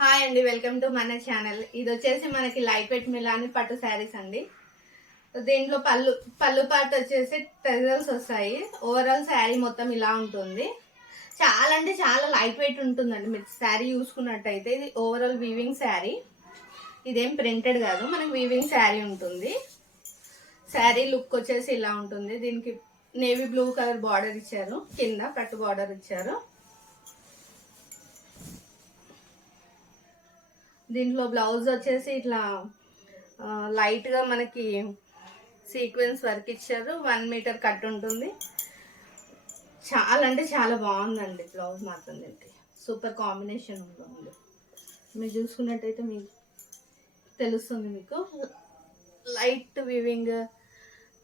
Hi అండి, welcome to మన channel. ఇది వచ్చేసి మనకి లైట్ వెయిట్ మిలాని పట్టు శారీస్ అండి. దీంట్లో పళ్ళు పార్ట్ వచ్చేసి టెజల్స్ వస్తాయి. ఓవరాల్ శారీ మొత్తం ఇలా ఉంటుంది. చాలా అంటే చాలా లైట్ వెయిట్ ఉంటుందండి. మీరు శారీ చూసుకున్నట్టయితే ఇది ఓవరాల్ వీవింగ్ శారీ. ఇదేం ప్రింటెడ్ కాదు, మనకి వీవింగ్ శారీ ఉంటుంది. శారీ లుక్ వచ్చేసి ఇలా ఉంటుంది. దీనికి నేవీ బ్లూ కలర్ బార్డర్ ఇచ్చారు, కింద కట్టు బార్డర్ ఇచ్చారు. దీంట్లో బ్లౌజ్ వచ్చేసి ఇట్లా లైట్గా మనకి సీక్వెన్స్ వర్క్ ఇచ్చారు. 1 మీటర్ కట్ ఉంటుంది. చాలా అంటే చాలా బాగుందండి బ్లౌజ్ మాత్రం. దీనికి సూపర్ కాంబినేషన్ ఉంటుంది. మీరు చూసుకున్నట్టయితే మీకు తెలుస్తుంది. మీకు లైట్ వీవింగ్,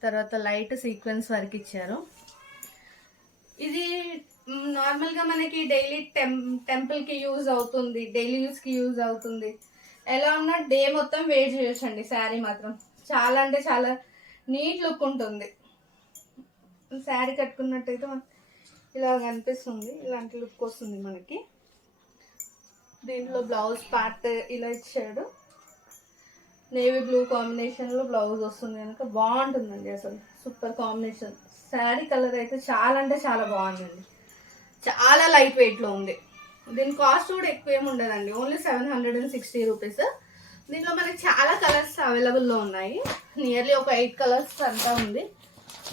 తర్వాత లైట్ సీక్వెన్స్ వర్క్ ఇచ్చారు. ఇది నార్మల్గా మనకి డైలీ టెంపుల్కి యూజ్ అవుతుంది, డైలీ యూస్కి యూజ్ అవుతుంది. ఎలా ఉన్నా డే మొత్తం వేర్ చేయొచ్చండి. శారీ మాత్రం చాలా అంటే చాలా నీట్ లుక్ ఉంటుంది. శారీ కట్టుకున్నట్టయితే ఇలా కనిపిస్తుంది, ఇలాంటి లుక్ వస్తుంది మనకి. దీంట్లో బ్లౌజ్ పార్ట్ ఇలా ఇచ్చాడు. నేవీ బ్లూ కాంబినేషన్లో బ్లౌజ్ వస్తుంది కనుక బాగుంటుందండి. అసలు సూపర్ కాంబినేషన్. శారీ కలర్ అయితే చాలా అంటే చాలా బాగుందండి. చాలా లైట్ వెయిట్లో ఉంది. దీని కాస్ట్ కూడా ఎక్కువ ఏమి ఉండదండి, ఓన్లీ 760 రూపీస్. దీంట్లో మనకి చాలా కలర్స్ అవైలబుల్లో ఉన్నాయి. నియర్లీ ఒక 8 కలర్స్ అంతా ఉంది.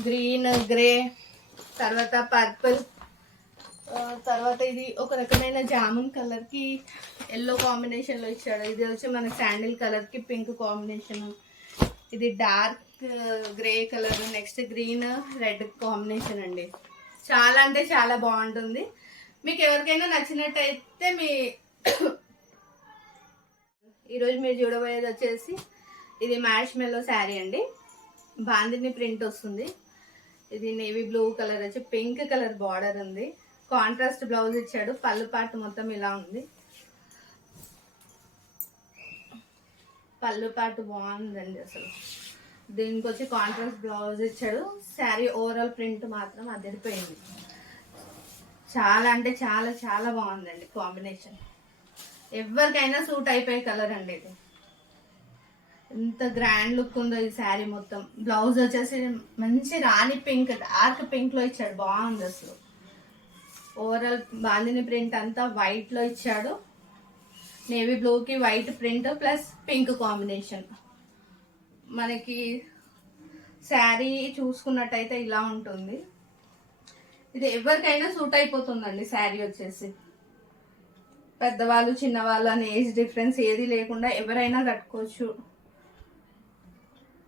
గ్రీన్, గ్రే, తర్వాత పర్పుల్, తర్వాత ఇది ఒక రకమైన జామున్ కలర్కి ఎల్లో కాంబినేషన్లో ఇచ్చాడు. ఇది వచ్చి మన శాండిల్ కలర్కి పింక్ కాంబినేషన్. ఇది dark grey colour, next green red combination అండి. చాలా అంటే చాలా బాగుంటుంది. మీకు ఎవరికైనా నచ్చినట్టయితే ఈరోజు మీరు చూడబోయేది వచ్చేసి ఇది మ్యాష్ మెల్లో శారీ అండి. బాందిని ప్రింట్ వస్తుంది. ఇది నేవీ బ్లూ కలర్ వచ్చి పింక్ కలర్ బార్డర్ ఉంది. కాంట్రాస్ట్ బ్లౌజ్ ఇచ్చాడు. పళ్ళు పార్ట్ మొత్తం ఇలా ఉంది. పళ్ళు పార్ట్ బాగుందండి అసలు. దీనికి వచ్చి కాంట్రాస్ట్ బ్లౌజ్ ఇచ్చాడు. శారీ ఓవరాల్ ప్రింట్ మాత్రం అదిరిపోయింది. చాలా అంటే చాలా చాలా బాగుందండి కాంబినేషన్. ఎవరికైనా సూట్ అయిపోయే కలర్ అండి ఇది. ఎంత గ్రాండ్ లుక్ ఉందో ఈ శారీ మొత్తం. బ్లౌజ్ వచ్చేసి మంచి రాణి పింక్, డార్క్ పింక్ లో ఇచ్చాడు. బాగుంది అసలు. ఓవరాల్ బాందిని ప్రింట్ అంతా వైట్ లో ఇచ్చాడు. నేవీ బ్లూకి white print plus pink combination. మనకి శారీ చూసుకున్నట్టయితే ఇలా ఉంటుంది. ఇది ఎవరికైనా సూట్ అయిపోతుందండి. శారీ వచ్చేసి పెద్దవాళ్ళు చిన్నవాళ్ళు అని ఏజ్ డిఫరెన్స్ ఏది లేకుండా ఎవరైనా కట్టుకోవచ్చు.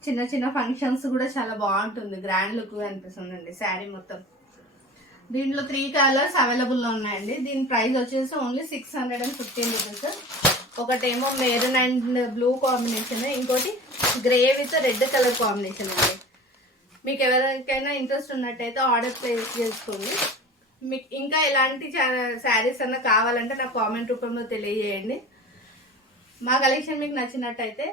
చిన్న చిన్న ఫంక్షన్స్ కూడా చాలా బాగుంటుంది. గ్రాండ్ లుక్ అనిపిస్తుందండి శారీ మొత్తం. దీంట్లో 3 కలర్స్ అవైలబుల్లో ఉన్నాయండి. దీని ప్రైస్ వచ్చేసి ఓన్లీ 615 రూపీస్. ఒకటేమో మెరూన్ అండ్ బ్లూ కాంబినేషన్, ఇంకోటి grey with red colour combination అండి. మీకు ఎవరికైనా ఇంట్రెస్ట్ ఉన్నట్టయితే ఆర్డర్ ప్లేస్ చేసుకోండి. మీకు ఇంకా ఎలాంటి శారీస్ అన్నా కావాలంటే నాకు కామెంట్ రూపంలో తెలియజేయండి. మా కలెక్షన్ మీకు నచ్చినట్టయితే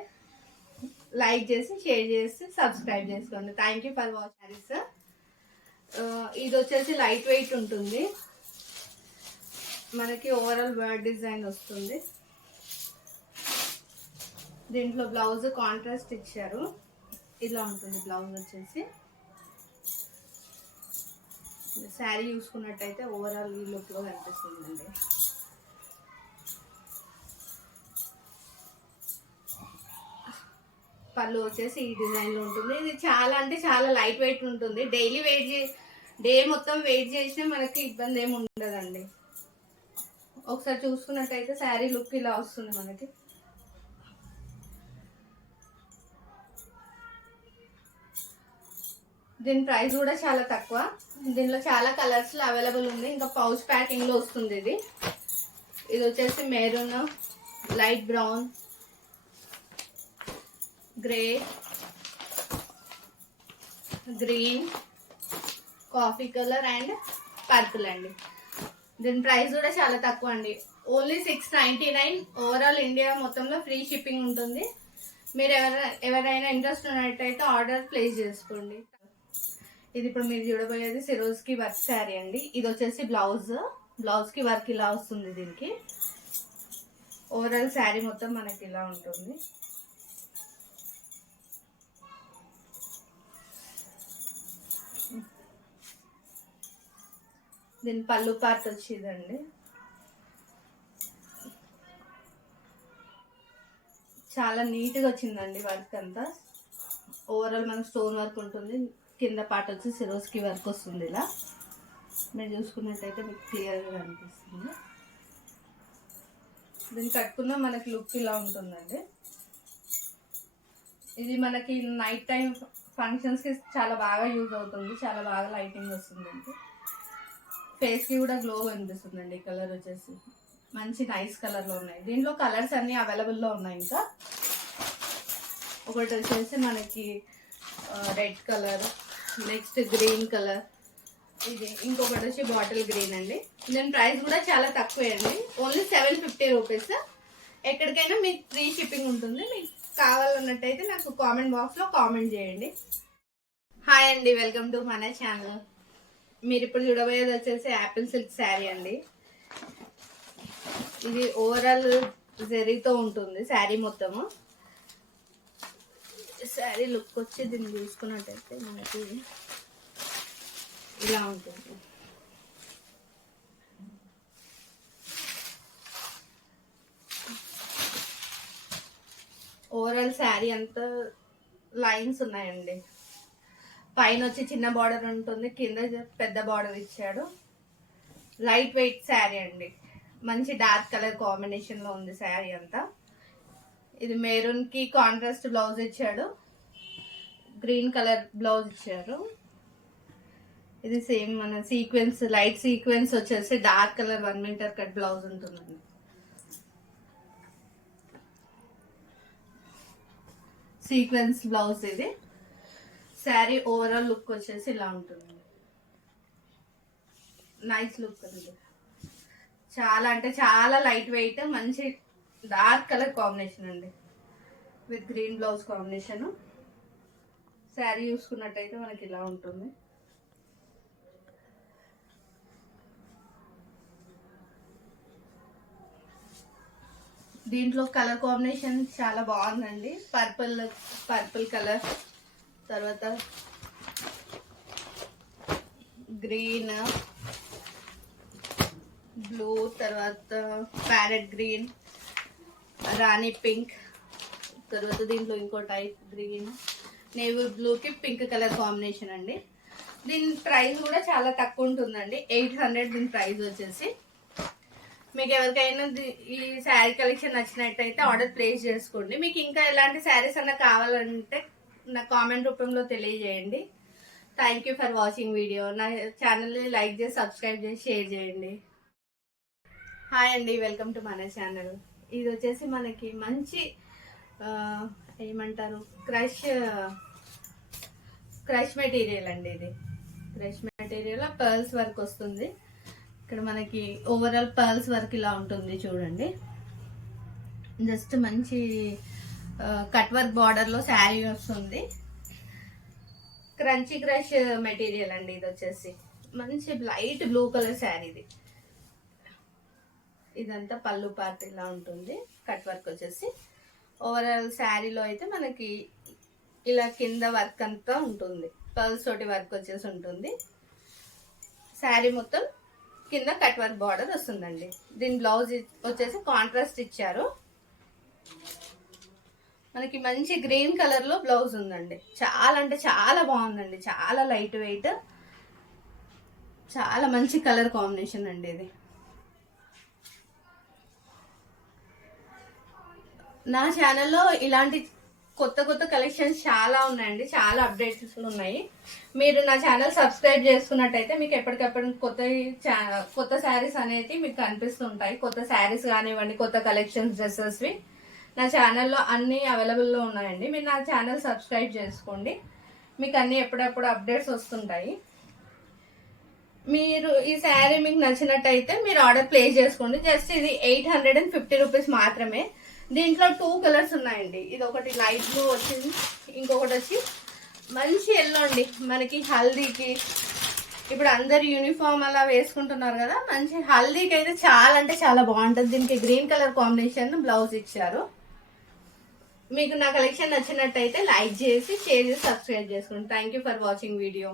లైక్ చేసి, షేర్ చేసి, సబ్స్క్రైబ్ చేసుకోండి. Thank you for watch saris. ఇది వచ్చేసి లైట్ వెయిట్ ఉంటుంది. మనకి ఓవరాల్ బర్డ్ డిజైన్ వస్తుంది. దీంట్లో బ్లౌజ్ కాంట్రాస్ట్ ఇచ్చారు. ఇలా ఉంటుంది బ్లౌజ్ వచ్చేసి. శారీ చూసుకున్నట్టయితే ఓవరాల్ ఈ లుక్ లో కనిపిస్తుందండి. పళ్ళు వచ్చేసి ఈ డిజైన్ లో ఉంటుంది. ఇది చాలా అంటే చాలా లైట్ వెయిట్ ఉంటుంది. డైలీ డే మొత్తం వెయిట్ చేసినా మనకి ఇబ్బంది ఏమి ఉండదండి. ఒకసారి చూసుకున్నట్టయితే శారీ లుక్ ఇలా వస్తుంది మనకి. దీని ప్రైస్ కూడా చాలా తక్కువ. దీనిలో చాలా కలర్స్ లో అవైలబుల్ ఉంది. ఇంకా పౌచ్ ప్యాకింగ్ లో వస్తుంది. ఇది వచ్చేసి maroon, light brown, grey, green, coffee colour and purple అండి. దీని ప్రైస్ కూడా చాలా తక్కువ అండి. ఓన్లీ 699. ఓవరాల్ ఇండియా మొత్తంలో ఫ్రీ షిప్పింగ్ ఉంటుంది. మీరు ఎవరైనా ఇంట్రెస్ట్ ఉన్నట్టయితే ఆర్డర్ ప్లేస్ చేసుకోండి. ఇది ఇప్పుడు మీరు చూడబోయేది సిరోజ్కి వర్క్ శారీ అండి. ఇది వచ్చేసి బ్లౌజ్ కి వర్క్ ఇలా వస్తుంది. దీనికి ఓవరాల్ శారీ మొత్తం మనకి ఇలా ఉంటుంది. దీని పళ్ళు పార్ట్ వచ్చేదండి. చాలా నీట్గా వచ్చిందండి వర్క్ అంతా. ఓవరాల్ మనకు స్టోన్ వర్క్ ఉంటుంది. కింద పార్ట్ వచ్చి సిరోస్కి వర్క్ వస్తుంది. ఇలా మీరు చూసుకున్నట్టయితే మీకు క్లియర్గా కనిపిస్తుంది. దీన్ని కట్టుకున్న మనకి లుక్ ఇలా ఉంటుందండి. ఇది మనకి నైట్ టైం ఫంక్షన్స్కి చాలా బాగా యూజ్ అవుతుంది. చాలా బాగా లైటింగ్ వస్తుంది. ఫేస్కి కూడా గ్లో కనిపిస్తుందండి. ఈ కలర్ వచ్చేసి మంచి నైస్ కలర్లో ఉన్నాయి. దీంట్లో కలర్స్ అన్నీ అవైలబుల్లో ఉన్నాయి. ఇంకా ఒకటి వచ్చేసి మనకి red colour, next green colour, ఇది ఇంకొకటి వచ్చి బాటిల్ గ్రీన్ అండి. దీని ప్రైస్ కూడా చాలా తక్కువే అండి. Only 750 rupees. ఎక్కడికైనా మీకు ఫ్రీ షిప్పింగ్ ఉంటుంది. మీకు కావాలన్నట్టయితే నాకు కామెంట్ బాక్స్లో కామెంట్ చేయండి. హాయ్ అండి, వెల్కమ్ టు మన ఛానల్. మీరు ఇప్పుడు చూడబోయేది వచ్చేసి యాపిల్ సిల్క్ శారీ అండి. ఇది ఓవరాల్ జరీతో ఉంటుంది శారీ మొత్తము. శారీ లుక్ వచ్చి దీన్ని చూసుకున్నట్టయితే మనకి ఇలా ఉంటుంది. ఓవరాల్ శారీ అంతా లైన్స్ ఉన్నాయండి. పైన వచ్చి చిన్న బార్డర్ ఉంటుంది, కింద పెద్ద బార్డర్ ఇచ్చాడు. లైట్ వెయిట్ శారీ అండి. మంచి డార్క్ కలర్ కాంబినేషన్ లో ఉంది శారీ అంతా. ఇది మెరూన్ కి కాంట్రాస్ట్ బ్లౌజ్ ఇచ్చాడు. గ్రీన్ కలర్ బ్లౌజ్ ఇచ్చారు. ఇది సేమ్ మన సీక్వెన్స్, లైట్ సీక్వెన్స్ వచ్చేసి dark colour 1 metre cut blouse ఉంటుందండి. సీక్వెన్స్ బ్లౌజ్ ఇది. శారీ ఓవరాల్ లుక్ వచ్చేసి ఇలా ఉంటుంది. నైస్ లుక్ అండి. చాలా అంటే చాలా లైట్ వెయిట్, మంచి డార్క్ కలర్ కాంబినేషన్ అండి with green blouse combination. Sari చూసుకున్నట్టయితే మనకి ఇలా ఉంటుంది. దీంట్లో కలర్ కాంబినేషన్ చాలా బాగుందండి. పర్పుల్ కలర్, తర్వాత గ్రీన్, బ్లూ, తర్వాత ప్యారెట్ గ్రీన్, రాణి పింక్, తర్వాత దీంట్లో ఇంకో టైప్ గ్రీన్, నేవీ బ్లూకి పింక్ కలర్ కాంబినేషన్ అండి. దీని ప్రైస్ కూడా చాలా తక్కువ ఉంటుందండి. 800 దీని ప్రైస్ వచ్చేసి. మీకు ఎవరికైనా ఈ శారీ కలెక్షన్ నచ్చినట్టయితే ఆర్డర్ ప్లేస్ చేసుకోండి. మీకు ఇంకా ఎలాంటి శారీస్ అన్నా కావాలంటే నా కామెంట్ రూపంలో తెలియజేయండి. Thank you for watching video. నా ఛానల్ని లైక్ చేసి, సబ్స్క్రైబ్ చేసి, షేర్ చేయండి. హాయ్ అండి, వెల్కమ్ టు మన ఛానల్. ఇది వచ్చేసి మనకి మంచి ఏమంటారు క్రష్ మెటీరియల్ అండి. ఇది క్రష్ మెటీరియల్ పర్ల్స్ వర్క్ వస్తుంది. ఇక్కడ మనకి ఓవరాల్ పర్ల్స్ వర్క్ ఇలా ఉంటుంది చూడండి. జస్ట్ మంచి కట్ వర్క్ బార్డర్ లో శారీ వస్తుంది. క్రంచీ క్రష్ మెటీరియల్ అండి. ఇది వచ్చేసి మంచి లైట్ బ్లూ కలర్ శారీ. ఇది ఇదంతా పళ్ళు పార్ట్ ఇలా ఉంటుంది. కట్ వర్క్ వచ్చేసి ఓవరాల్ శారీలో అయితే మనకి ఇలా కింద వర్క్ అంతా ఉంటుంది. పర్ల్స్ తోటి వర్క్ వచ్చేసి ఉంటుంది. శారీ మొత్తం కింద కట్ వర్క్ బార్డర్ వస్తుందండి. దీని బ్లౌజ్ వచ్చేసి కాంట్రాస్ట్ ఇచ్చారు. మనకి మంచి గ్రీన్ కలర్ లో బ్లౌజ్ ఉందండి. చాలా అంటే చాలా బాగుందండి. చాలా లైట్ వెయిట్, చాలా మంచి కలర్ కాంబినేషన్ అండి ఇది. నా ఛానల్లో ఇలాంటి కొత్త కొత్త కలెక్షన్స్ చాలా ఉన్నాయండి. చాలా అప్డేట్స్ ఉన్నాయి. మీరు నా ఛానల్ సబ్స్క్రైబ్ చేసుకున్నట్టయితే మీకు ఎప్పటికప్పుడు కొత్త శారీస్ అనేవి మీకు కనిపిస్తుంటాయి. కొత్త శారీస్ కానివ్వండి, కొత్త కలెక్షన్స్, డ్రెస్సెస్వి నా ఛానల్లో అన్నీ అవైలబుల్లో ఉన్నాయండి. మీరు నా ఛానల్ సబ్స్క్రైబ్ చేసుకోండి. మీకు అన్నీ ఎప్పుడప్పుడు అప్డేట్స్ వస్తుంటాయి. మీరు ఈ శారీ మీకు నచ్చినట్టయితే మీరు ఆర్డర్ ప్లేస్ చేసుకోండి. జస్ట్ ఇది 850 రూపీస్ మాత్రమే. దీంట్లో 2 కలర్స్ ఉన్నాయండి. ఇది ఒకటి లైట్ బ్లూ వచ్చింది, ఇంకొకటి వచ్చి మంచి ఎల్లో అండి. మనకి హల్దీకి ఇప్పుడు అందరు యూనిఫామ్ అలా వేసుకుంటున్నారు కదా, మంచి హల్దీకి అయితే చాలా అంటే చాలా బాగుంటుంది. దీనికి గ్రీన్ కలర్ కాంబినేషన్ బ్లౌజ్ ఇచ్చారు. మీకు నా కలెక్షన్ నచ్చినట్టయితే లైక్ చేసి, షేర్ చేసి, సబ్స్క్రైబ్ చేసుకోండి. Thank you for watching video.